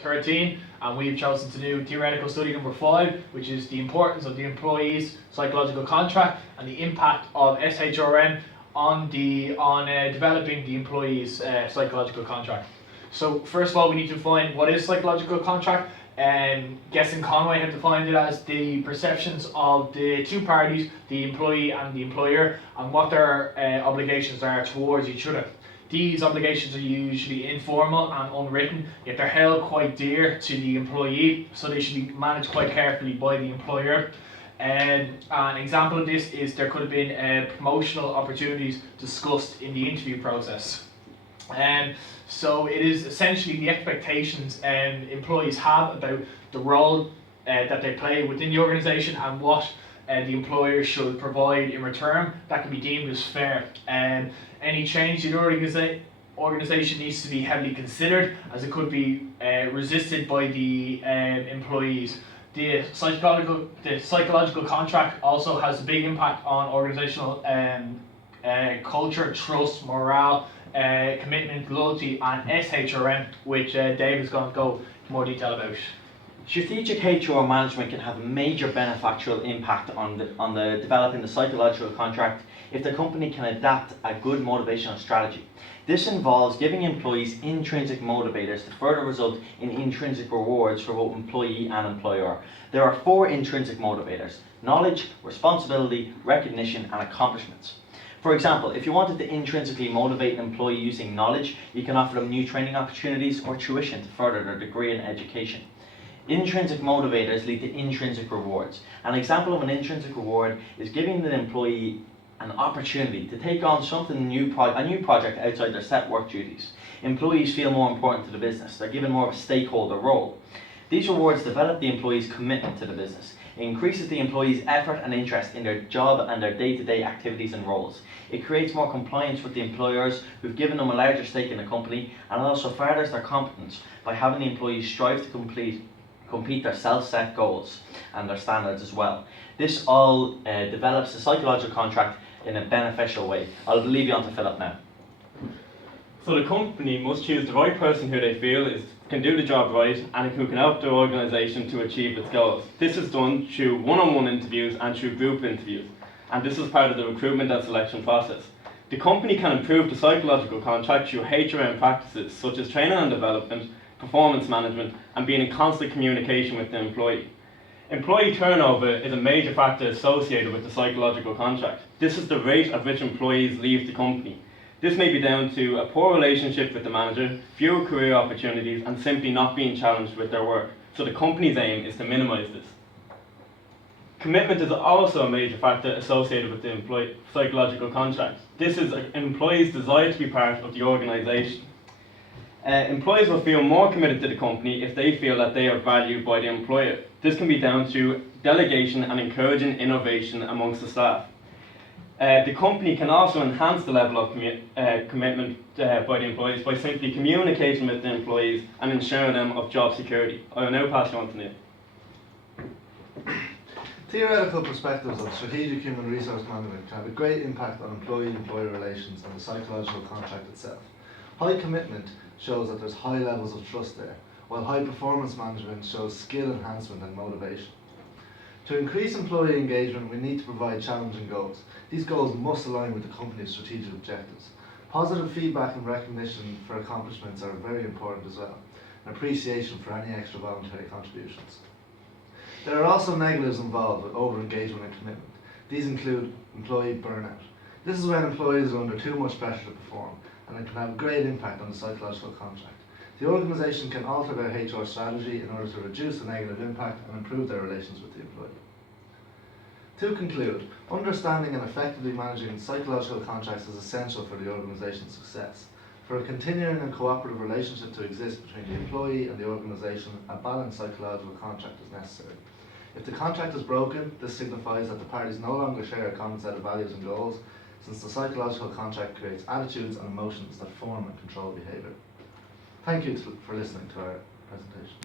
13, and we've chosen to do theoretical study number 5, which is the importance of the employee's psychological contract and the impact of SHRM on developing the employee's psychological contract. So first of all, we need to define what is psychological contract. Guest and Conway have defined it as the perceptions of the two parties, the employee and the employer, and what their obligations are towards each other. These obligations are usually informal and unwritten, yet they're held quite dear to the employee, so they should be managed quite carefully by the employer. An example of this is there could have been promotional opportunities discussed in the interview process. So it is essentially the expectations employees have about the role that they play within the organisation and what the employer should provide in return that can be deemed as fair. Any change in the organisation needs to be heavily considered, as it could be resisted by the employees. The psychological contract also has a big impact on organisational culture, trust, morale, commitment, loyalty, and SHRM, which Dave is going to go into more detail about. Strategic HR management can have a major beneficial impact on developing the psychological contract if the company can adapt a good motivational strategy. This involves giving employees intrinsic motivators to further result in intrinsic rewards for both employee and employer. There are 4 intrinsic motivators: knowledge, responsibility, recognition, and accomplishments. For example, if you wanted to intrinsically motivate an employee using knowledge, you can offer them new training opportunities or tuition to further their degree in education. Intrinsic motivators lead to intrinsic rewards. An example of an intrinsic reward is giving the employee an opportunity to take on a new project outside their set work duties. Employees feel more important to the business. They're given more of a stakeholder role. These rewards develop the employee's commitment to the business. It increases the employee's effort and interest in their job and their day-to-day activities and roles. It creates more compliance with the employers who've given them a larger stake in the company, and it also furthers their competence by having the employees strive to complete their self-set goals and their standards as well. This all develops the psychological contract in a beneficial way. I'll leave you on to Philip now. So the company must choose the right person who they feel can do the job right and who can help their organisation to achieve its goals. This is done through one-on-one interviews and through group interviews, and this is part of the recruitment and selection process. The company can improve the psychological contract through HRM practices such as training and development, performance management, and being in constant communication with the employee. Employee turnover is a major factor associated with the psychological contract. This is the rate at which employees leave the company. This may be down to a poor relationship with the manager, fewer career opportunities, and simply not being challenged with their work. So the company's aim is to minimise this. Commitment is also a major factor associated with the employee psychological contract. This is an employee's desire to be part of the organisation. Employees will feel more committed to the company if they feel that they are valued by the employer. This can be down to delegation and encouraging innovation amongst the staff. The company can also enhance the level of commitment by the employees by simply communicating with the employees and ensuring them of job security. I will now pass you on to Neil. Theoretical perspectives on strategic human resource management can have a great impact on employee-employer relations and the psychological contract itself. High commitment shows that there's high levels of trust there, while high performance management shows skill enhancement and motivation. To increase employee engagement, we need to provide challenging goals. These goals must align with the company's strategic objectives. Positive feedback and recognition for accomplishments are very important as well, and appreciation for any extra voluntary contributions. There are also negatives involved with over-engagement and commitment. These include employee burnout. This is when employees are under too much pressure to perform, and it can have a great impact on the psychological contract. The organisation can alter their HR strategy in order to reduce the negative impact and improve their relations with the employee. To conclude, understanding and effectively managing psychological contracts is essential for the organisation's success. For a continuing and cooperative relationship to exist between the employee and the organisation, a balanced psychological contract is necessary. If the contract is broken, this signifies that the parties no longer share a common set of values and goals, since the psychological contract creates attitudes and emotions that form and control behaviour. Thank you for listening to our presentation.